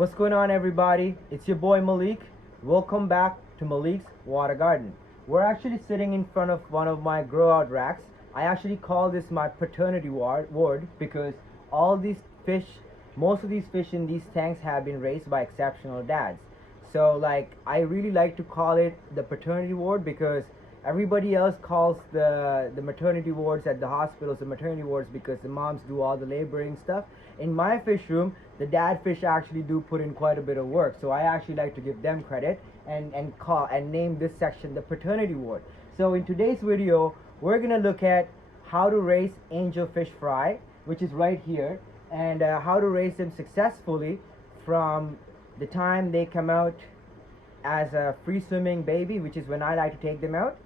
What's going on, everybody? It's your boy Malik. Welcome back to Malik's Water Garden. We're actually sitting in front of one of my grow out racks. I actually call this my paternity ward because all these fish, most of these fish in these tanks have been raised by exceptional dads. So like, I really like to call it the paternity ward because everybody else calls the maternity wards at the hospitals the maternity wards because the moms do all the laboring stuff. In my fish room, the dad fish actually do put in quite a bit of work, so I actually like to give them credit and name this section the paternity ward. So in today's video, we're gonna look at how to raise angelfish fry, which is right here, and how to raise them successfully from the time they come out as a free swimming baby, which is when I like to take them out,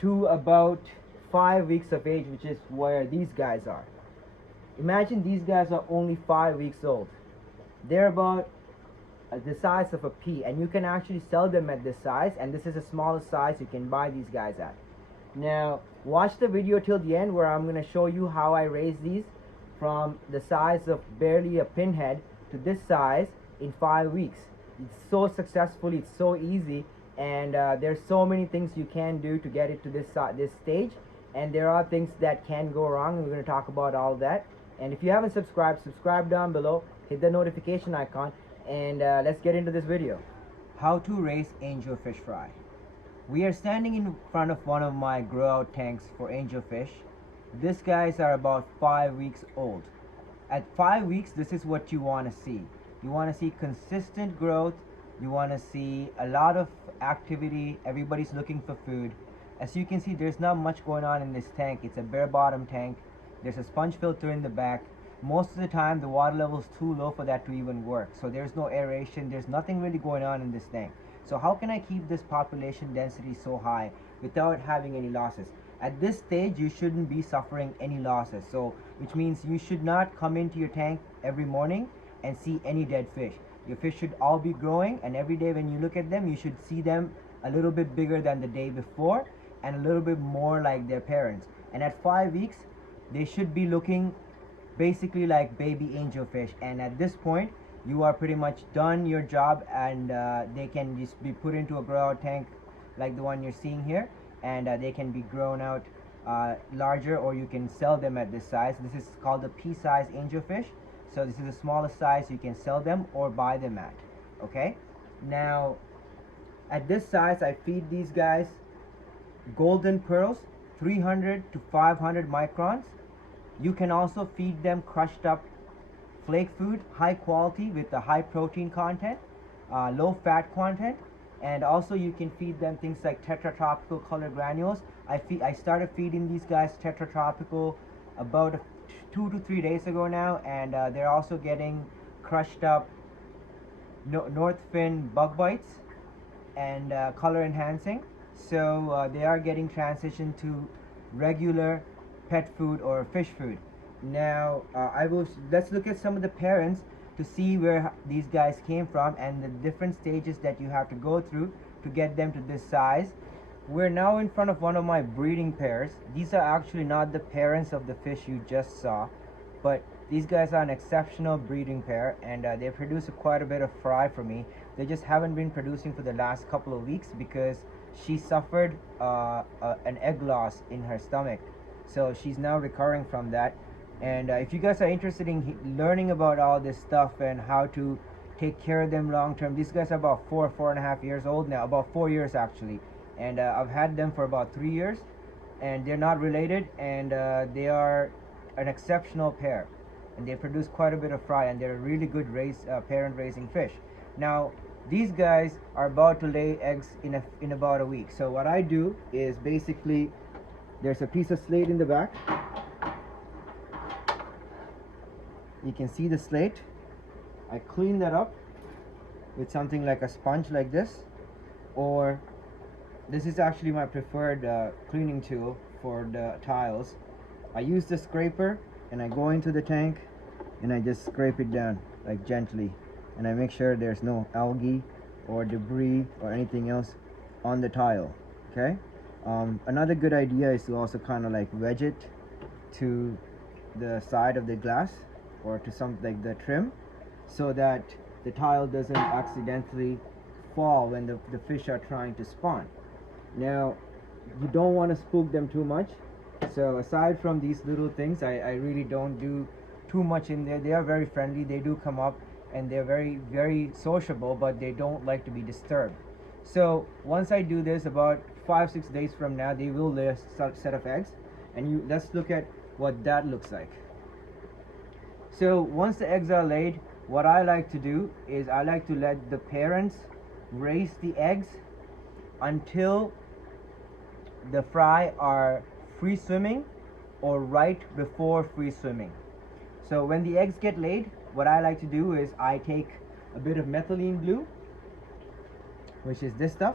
to about 5 weeks of age, which is where these guys are. Imagine these guys are only 5 weeks old. They're about the size of a pea, and you can actually sell them at this size, and this is the smallest size you can buy these guys at. Now watch the video till the end where I'm going to show you how I raise these from the size of barely a pinhead to this size in 5 weeks. It's so successful, it's so easy, and there's so many things you can do to get it to this stage, and there are things that can go wrong, and we're going to talk about all that. And if you haven't subscribed, subscribe down below, hit the notification icon, and let's get into this video. How to raise angelfish fry. We are standing in front of one of my grow out tanks for angelfish. These guys are about 5 weeks old. At 5 weeks, this is what you want to see. You want to see consistent growth. You want to see a lot of activity. Everybody's looking for food. As you can see, there's not much going on in this tank. It's a bare bottom tank. There's a sponge filter in the back. Most of the time the water level is too low for that to even work, so there's no aeration, there's nothing really going on in this tank. So how can I keep this population density so high without having any losses? At this stage you shouldn't be suffering any losses, so which means you should not come into your tank every morning and see any dead fish. Your fish should all be growing, and every day when you look at them you should see them a little bit bigger than the day before and a little bit more like their parents. And at 5 weeks they should be looking basically like baby angelfish, and at this point you are pretty much done your job, and they can just be put into a grow out tank like the one you're seeing here, and they can be grown out larger, or you can sell them at this size. This is called the pea size angelfish, so this is the smallest size you can sell them or buy them at. Okay, now at this size I feed these guys golden pearls, 300 to 500 microns. You can also feed them crushed up flake food, high quality with a high protein content, low fat content, and also you can feed them things like tetratropical color granules. I started feeding these guys tetratropical about 2 to 3 days ago now, and they're also getting crushed up North Fin bug bites and color enhancing, so they are getting transitioned to regular pet food or fish food. Now let's look at some of the parents to see where these guys came from and the different stages that you have to go through to get them to this size. We're now in front of one of my breeding pairs. These are actually not the parents of the fish you just saw, but these guys are an exceptional breeding pair, and they produce quite a bit of fry for me. They just haven't been producing for the last couple of weeks because she suffered an egg loss in her stomach. So she's now recovering from that. And if you guys are interested in learning about all this stuff and how to take care of them long term, these guys are about 4.5 years old now, about 4 years actually, and I've had them for about 3 years, and they're not related, and they are an exceptional pair, and they produce quite a bit of fry, and they're a really good parent raising fish. Now these guys are about to lay eggs in about a week. So what I do is basically, there's a piece of slate in the back. You can see the slate. I clean that up with something like a sponge like this, or this is actually my preferred cleaning tool for the tiles. I use the scraper and I go into the tank and I just scrape it down like gently, and I make sure there's no algae or debris or anything else on the tile. Okay. Another good idea is to also kind of like wedge it to the side of the glass or to some like the trim, so that the tile doesn't accidentally fall when the fish are trying to spawn. Now, you don't want to spook them too much. So aside from these little things, I really don't do too much in there. They are very friendly. They do come up and they're very sociable, but they don't like to be disturbed. So once I do this, about 5-6 days from now, they will lay a set of eggs, and let's look at what that looks like. So once the eggs are laid, what I like to do is I like to let the parents raise the eggs until the fry are free swimming or right before free swimming. So when the eggs get laid, what I like to do is I take a bit of methylene blue, which is this stuff,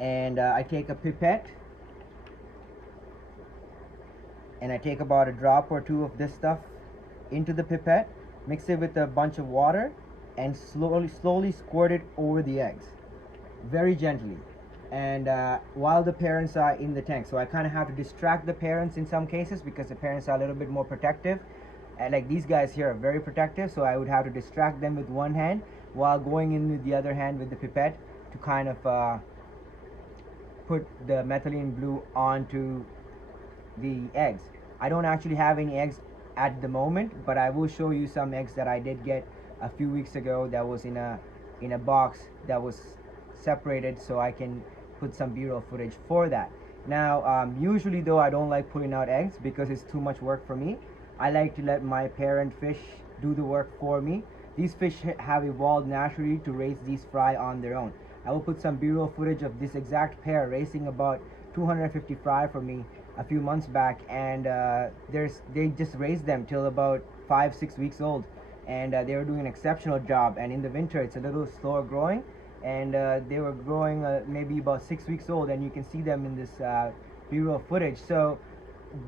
and I take a pipette and I take about a drop or two of this stuff into the pipette, mix it with a bunch of water, and slowly squirt it over the eggs, very gently, and while the parents are in the tank. So I kind of have to distract the parents in some cases because the parents are a little bit more protective, and like these guys here are very protective, so I would have to distract them with one hand while going in with the other hand with the pipette to kind of put the methylene blue onto the eggs. I don't actually have any eggs at the moment, but I will show you some eggs that I did get a few weeks ago that was in a box that was separated, so I can put some B-roll footage for that. Now usually though, I don't like putting out eggs because it's too much work for me. I like to let my parent fish do the work for me. These fish have evolved naturally to raise these fry on their own. I will put some B-roll footage of this exact pair raising about 250 fry for me a few months back, and they just raised them till about 5-6 weeks old, and they were doing an exceptional job. And in the winter it's a little slower growing, and they were growing maybe about 6 weeks old, and you can see them in this B-roll footage. So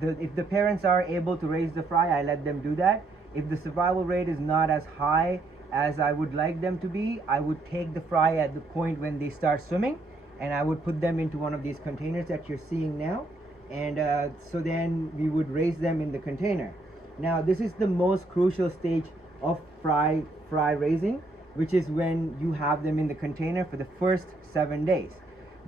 if the parents are able to raise the fry, I let them do that. If the survival rate is not as high as I would like them to be, I would take the fry at the point when they start swimming, and I would put them into one of these containers that you're seeing now, and so then we would raise them in the container. Now this is the most crucial stage of fry raising, which is when you have them in the container for the first 7 days.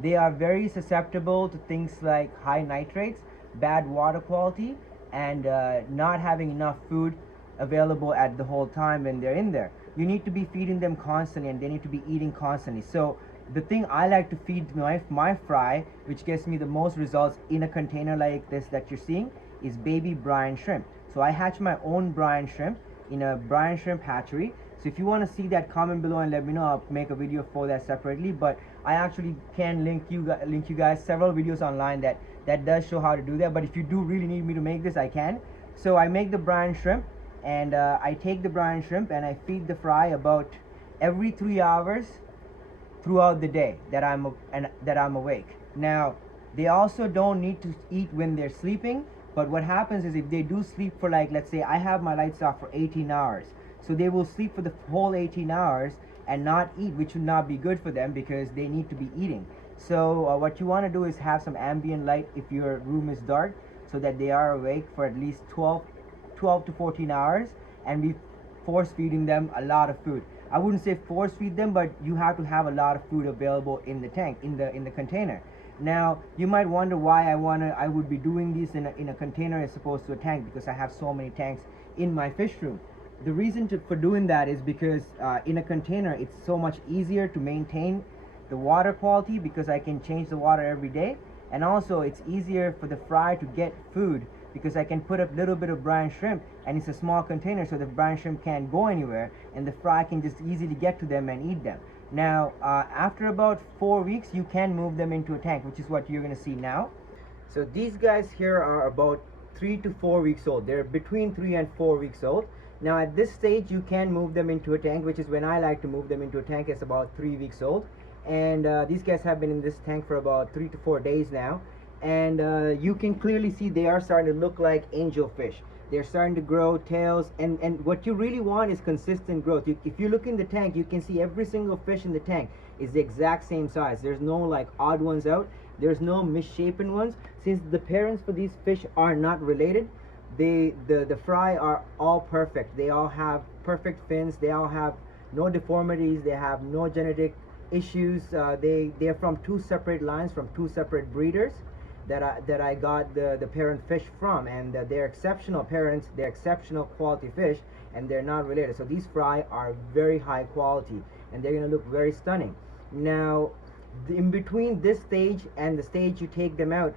They are very susceptible to things like high nitrates, bad water quality, and not having enough food available at the whole time when they're in there. You need to be feeding them constantly, and they need to be eating constantly. So the thing I like to feed my fry, which gets me the most results in a container like this that you're seeing, is baby brine shrimp. So I hatch my own brine shrimp in a brine shrimp hatchery. So if you want to see that, comment below and let me know. I'll make a video for that separately, but I actually can link you guys several videos online that does show how to do that. But if you do really need me to make this, I can. So I make the brine shrimp, and I take the brine shrimp and I feed the fry about every 3 hours throughout the day that I'm awake. Now they also don't need to eat when they're sleeping, but what happens is if they do sleep for, like, let's say I have my lights off for 18 hours, so they will sleep for the whole 18 hours and not eat, which would not be good for them because they need to be eating. So what you want to do is have some ambient light if your room is dark, so that they are awake for at least 12 to 14 hours, and be force feeding them a lot of food. I wouldn't say force feed them, but you have to have a lot of food available in the tank, in the container. Now you might wonder why I would be doing this in a container as opposed to a tank, because I have so many tanks in my fish room. The reason for doing that is because in a container it's so much easier to maintain the water quality, because I can change the water every day, and also it's easier for the fry to get food because I can put a little bit of brine shrimp, and it's a small container, so the brine shrimp can't go anywhere, and the fry can just easily get to them and eat them. Now after about 4 weeks you can move them into a tank, which is what you're going to see now. So these guys here are about 3 to 4 weeks old. They're between 3 and 4 weeks old. Now at this stage you can move them into a tank, which is when I like to move them into a tank. It's about 3 weeks old, and these guys have been in this tank for about 3 to 4 days now, and you can clearly see they are starting to look like angelfish. They're starting to grow tails, and what you really want is consistent growth. If you look in the tank, you can see every single fish in the tank is the exact same size. There's no like odd ones out. There's no misshapen ones. Since the parents for these fish are not related, the fry are all perfect. They all have perfect fins. They all have no deformities. They have no genetic issues. They're from two separate lines, from two separate breeders that I got the parent fish from, and they're exceptional parents. They're exceptional quality fish, and they're not related. So these fry are very high quality, and they're gonna look very stunning. Now, in between this stage and the stage you take them out,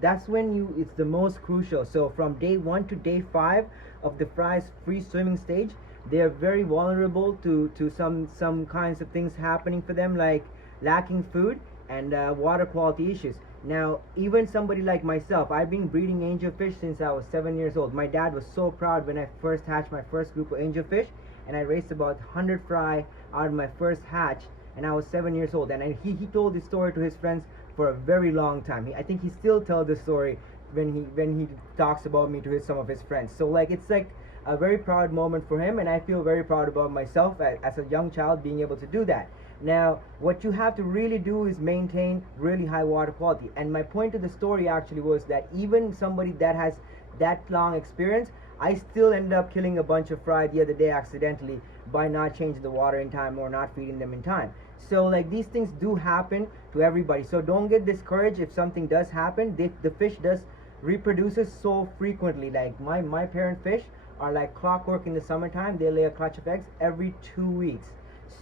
that's when it's the most crucial. So from day 1 to day 5 of the fry's free swimming stage, they're very vulnerable to some kinds of things happening for them, like lacking food and water quality issues. Now, even somebody like myself, I've been breeding angelfish since I was 7 years old. My dad was so proud when I first hatched my first group of angelfish, and I raised about 100 fry out of my first hatch, and I was 7 years old. And he told this story to his friends for a very long time. I think he still tells this story when he talks about me to some of his friends. So like, it's like a very proud moment for him, and I feel very proud about myself as a young child being able to do that. Now, what you have to really do is maintain really high water quality. And my point of the story actually was that even somebody that has that long experience, I still ended up killing a bunch of fry the other day accidentally by not changing the water in time or not feeding them in time. So like, these things do happen to everybody. So don't get discouraged if something does happen. The fish does reproduces so frequently. Like my parent fish are like clockwork in the summertime. They lay a clutch of eggs every 2 weeks.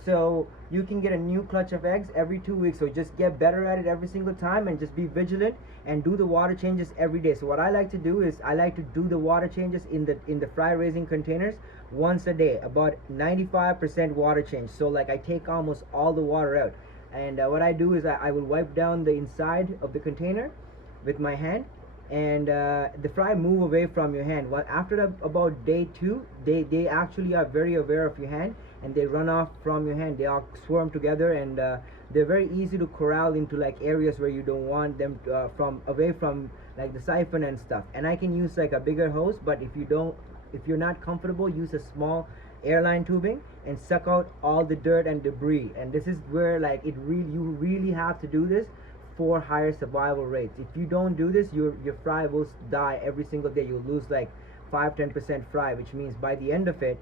So you can get a new clutch of eggs every 2 weeks. So just get better at it every single time, and just be vigilant and do the water changes every day. So what I like to do is I like to do the water changes in the fry raising containers once a day, about 95% water change. So like, I take almost all the water out, and what I do is I will wipe down the inside of the container with my hand, and the fry move away from your hand. Well, after about day 2, they actually are very aware of your hand, and they run off from your hand. They all swarm together, and they're very easy to corral into like areas where you don't want them to, away from like the siphon and stuff. And I can use like a bigger hose, but if you're not comfortable, use a small airline tubing and suck out all the dirt and debris. And this is where like you really have to do this for higher survival rates. If you don't do this, your fry will die every single day. You'll lose like 5-10% fry, which means by the end of it,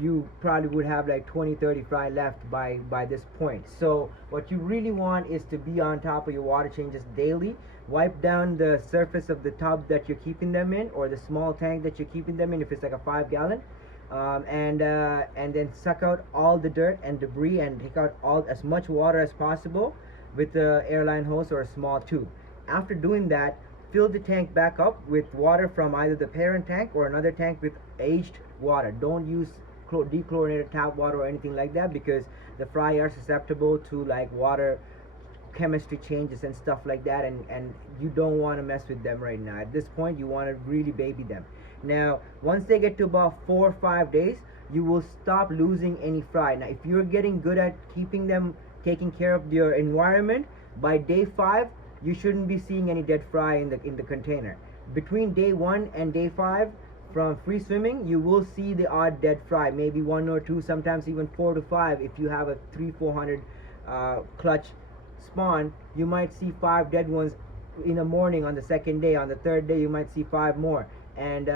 you probably would have like 20-30 fry left by this point. So what you really want is to be on top of your water changes daily. Wipe down the surface of the tub that you're keeping them in, or the small tank that you're keeping them in if it's like a 5-gallon, and then suck out all the dirt and debris and take out as much water as possible with the airline hose or a small tube. After doing that, fill the tank back up with water from either the parent tank or another tank with aged water. Don't use dechlorinated tap water or anything like that, because the fry are susceptible to like water chemistry changes and stuff like that, and you don't want to mess with them right now. At this point, you want to really baby them. Now, once they get to about 4 or 5 days, you will stop losing any fry. Now, if you're getting good at keeping them, taking care of your environment, by day 5, you shouldn't be seeing any dead fry in the container. Between day 1 and day 5, from free swimming, you will see the odd dead fry, maybe 1 or 2, sometimes even 4 to 5. If you have a 300-400 clutch spawn, you might see 5 dead ones in the morning on the second day. On the third day, you might see 5 more and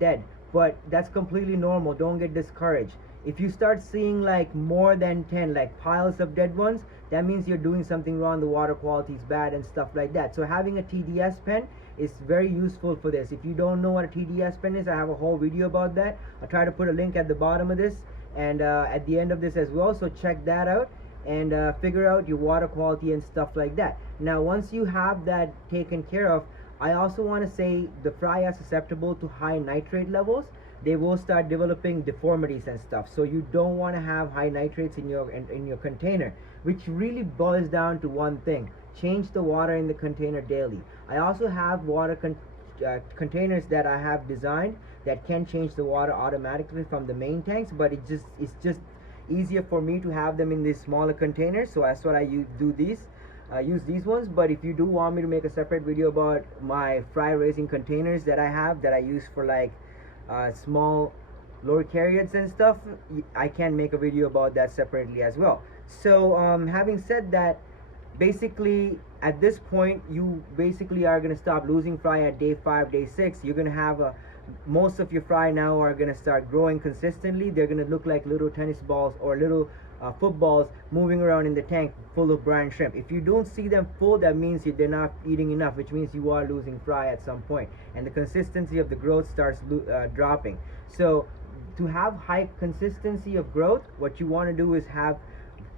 dead. But that's completely normal. Don't get discouraged. If you start seeing like more than 10, like piles of dead ones, that means you're doing something wrong. The water quality is bad and stuff like that. So having a TDS pen is very useful for this. If you don't know what a TDS pen is, I have a whole video about that. I'll try to put a link at the bottom of this and at the end of this as well. So check that out and figure out your water quality and stuff like that. Now, once you have that taken care of, I also want to say the fry are susceptible to high nitrate levels. They will start developing deformities and stuff. So you don't want to have high nitrates in your container, which really boils down to one thing: change the water in the container daily. I also have water containers that I have designed that can change the water automatically from the main tanks, but it's just easier for me to have them in these smaller containers. So that's what I use these ones. But if you do want me to make a separate video about my fry raising containers that I have, that I use for like small loricariids and stuff, I can make a video about that separately as well. So having said that, basically at this point, you basically are going to stop losing fry at day 5, day 6. You're going to have a most of your fry now are going to start growing consistently. They're going to look like little tennis balls or little footballs moving around in the tank full of brine shrimp. If you don't see them full, that means they're not eating enough, which means you are losing fry at some point, and the consistency of the growth starts dropping. So to have high consistency of growth, what you want to do is have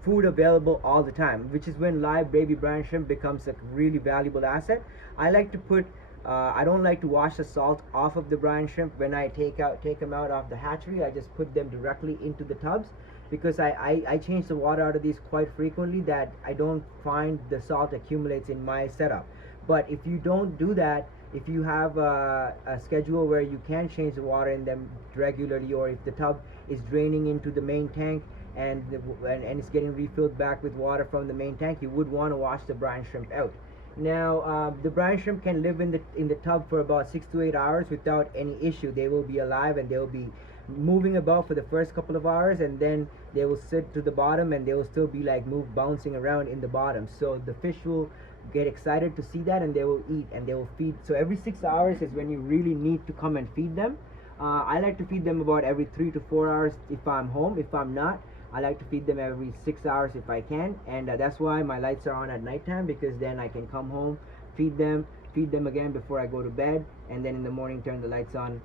food available all the time, which is when live baby brine shrimp becomes a really valuable asset. I like to put I don't like to wash the salt off of the brine shrimp when I take them out of the hatchery. I just put them directly into the tubs, because I change the water out of these quite frequently, that I don't find the salt accumulates in my setup. But if you don't do that, if you have a schedule where you can change the water in them regularly, or if the tub is draining into the main tank and it's getting refilled back with water from the main tank, you would want to wash the brine shrimp out. Now the brine shrimp can live in the tub for about 6 to 8 hours without any issue. They will be alive and they will be moving about for the first couple of hours, and then they will sit to the bottom and they will still be like bouncing around in the bottom. So the fish will get excited to see that, and they will eat and they will feed. So every 6 hours is when you really need to come and feed them. I like to feed them about every 3 to 4 hours if I'm home. If I'm not, I like to feed them every 6 hours if I can, and that's why my lights are on at nighttime, because then I can come home, feed them again before I go to bed, and then in the morning turn the lights on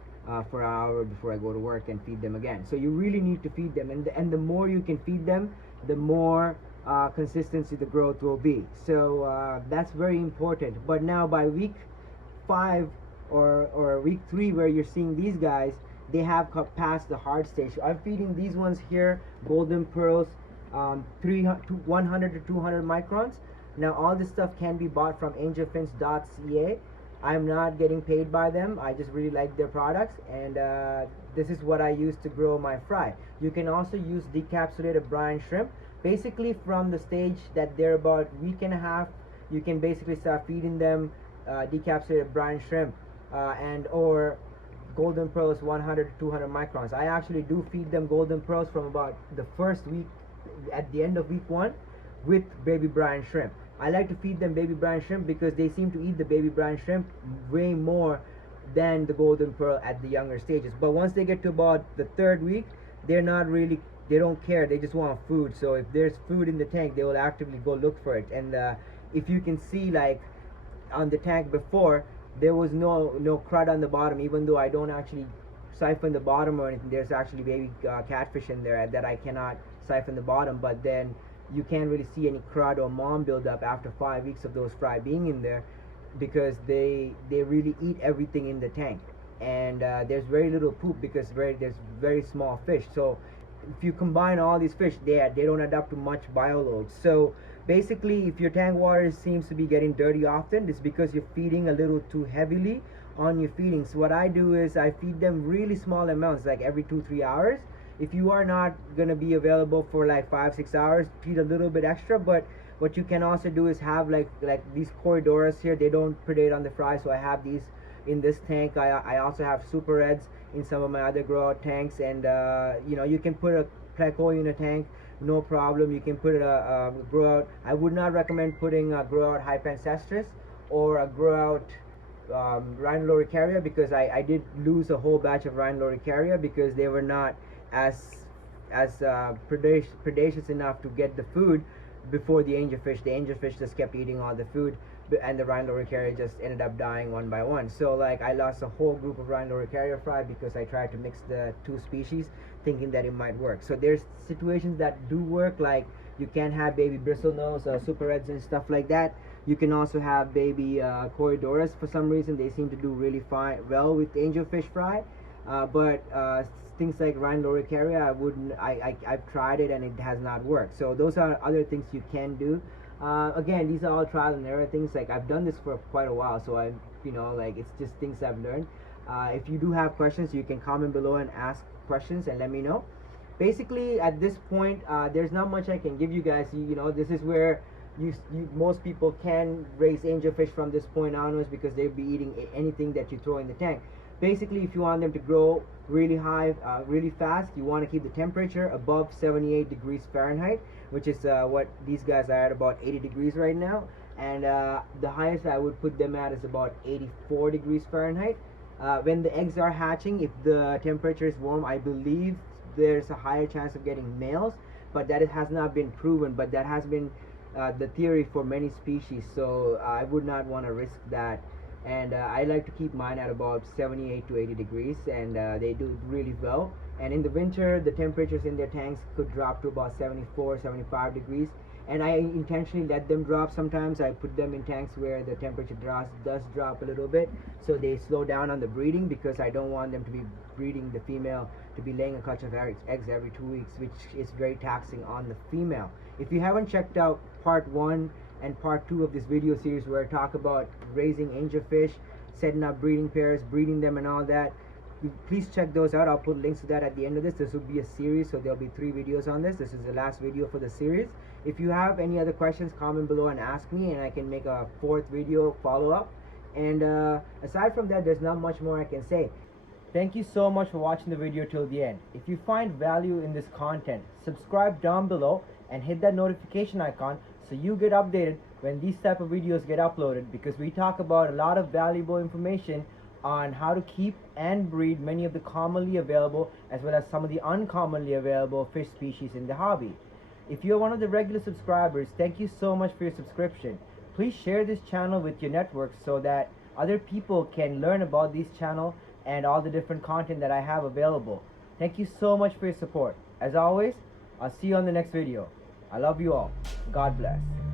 for an hour before I go to work and feed them again. So you really need to feed them, and the more you can feed them, the more consistency the growth will be. So that's very important. But now by week 5 or week 3, where you're seeing these guys, they have passed the hard stage. So I'm feeding these ones here golden pearls, 100 to 200 microns. Now all this stuff can be bought from angelfinch.ca. I'm not getting paid by them. I just really like their products, and this is what I use to grow my fry. You can also use decapsulated brine shrimp. Basically from the stage that they're about a week and a half, you can basically start feeding them decapsulated brine shrimp and or golden pearls 100 to 200 microns. I actually do feed them golden pearls from about the first week, at the end of week 1, with baby brine shrimp. I like to feed them baby brine shrimp because they seem to eat the baby brine shrimp way more than the golden pearl at the younger stages. But once they get to about the 3rd week, they're not really, they don't care, they just want food. So if there's food in the tank, they will actively go look for it. And if you can see, like on the tank before, there was no crud on the bottom, even though I don't actually siphon the bottom or anything. There's actually baby catfish in there that I cannot siphon the bottom, but then you can't really see any crud or mom buildup after 5 weeks of those fry being in there, because they really eat everything in the tank, and there's very little poop because there's very small fish. So if you combine all these fish, they don't adapt to much bioload. So basically, if your tank water seems to be getting dirty often, it's because you're feeding a little too heavily on your feedings. What I do is I feed them really small amounts, like every 2-3 hours. If you are not going to be available for like 5-6 hours, feed a little bit extra. But what you can also do is have like these corridoras here. They don't predate on the fry, so I have these in this tank. I also have super reds in some of my other grow out tanks, and you know, you can put a pleco in a tank, no problem. You can put a grow out. I would not recommend putting a grow out hypancestris or a grow out rhinoloricaria, because I did lose a whole batch of rhinoloricaria because they were not as predacious enough to get the food before the angelfish. The angelfish just kept eating all the food, and the rhinoloricaria just ended up dying one by one. So like I lost a whole group of rhinoloricaria fry because I tried to mix the 2 species thinking that it might work. So there's situations that do work, like you can have baby bristlenose, super reds and stuff like that. You can also have baby corridoras. For some reason they seem to do really well with angelfish fry, but things like rhinoloricaria, I've tried it and it has not worked. So those are other things you can do. Again, these are all trial and error things. Like I've done this for quite a while, so I, you know, like it's just things I've learned. If you do have questions, you can comment below and ask questions and let me know. Basically, at this point, there's not much I can give you guys. You know, this is where most people can raise angelfish from this point onwards, because they'll be eating anything that you throw in the tank. Basically, if you want them to grow really high, really fast, you want to keep the temperature above 78 degrees Fahrenheit, which is what these guys are at, about 80 degrees right now. And the highest I would put them at is about 84 degrees Fahrenheit. when the eggs are hatching, if the temperature is warm, I believe there's a higher chance of getting males, but that it has not been proven, but that has been the theory for many species, so I would not want to risk that. And I like to keep mine at about 78 to 80 degrees, and they do really well. And in the winter, the temperatures in their tanks could drop to about 74, 75 degrees, and I intentionally let them drop. Sometimes I put them in tanks where the temperature does drop a little bit, so they slow down on the breeding, because I don't want them to be breeding the female to be laying a clutch of eggs every 2 weeks, which is very taxing on the female. If you haven't checked out part 1 and part 2 of this video series, where I talk about raising angelfish, setting up breeding pairs, breeding them and all that, please check those out. I'll put links to that at the end of this. This will be a series, so there'll be 3 videos on this. This is the last video for the series. If you have any other questions, comment below and ask me, and I can make a 4th video follow-up. And aside from that, there's not much more I can say. Thank you so much for watching the video till the end. If you find value in this content, subscribe down below and hit that notification icon so you get updated when these type of videos get uploaded, because we talk about a lot of valuable information on how to keep and breed many of the commonly available as well as some of the uncommonly available fish species in the hobby. If you're one of the regular subscribers, thank you so much for your subscription. Please share this channel with your network so that other people can learn about this channel and all the different content that I have available. Thank you so much for your support. As always, I'll see you on the next video. I love you all. God bless.